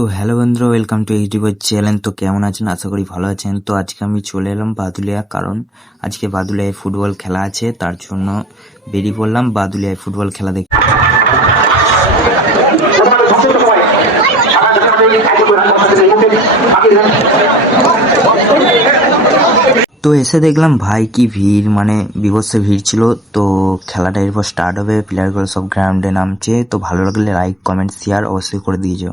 তো হ্যালো বন্ধুরা, welcome to HD boy channel. তো কেমন আছেন? আশা করি ভালো আছেন। তো আজকে আমি চলে এলাম বাদুলিয়া, কারণ আজকে বাদুলিয়ায় ফুটবল খেলা আছে, তার জন্য বেরিয়ে পড়লাম বাদুলিয়ায় ফুটবল খেলা দেখতে। তো এসে দেখলাম ভাই কি ভিড়, মানে বিভৎস ভিড় ছিল। তো খেলাটা এরপর স্টার্ট হবে, প্লেয়ারগুলো সব গ্রাউন্ডে নামছে। তো ভালো লাগলে লাইক, কমেন্ট, শেয়ার অবশ্যই করে দিয়েছো।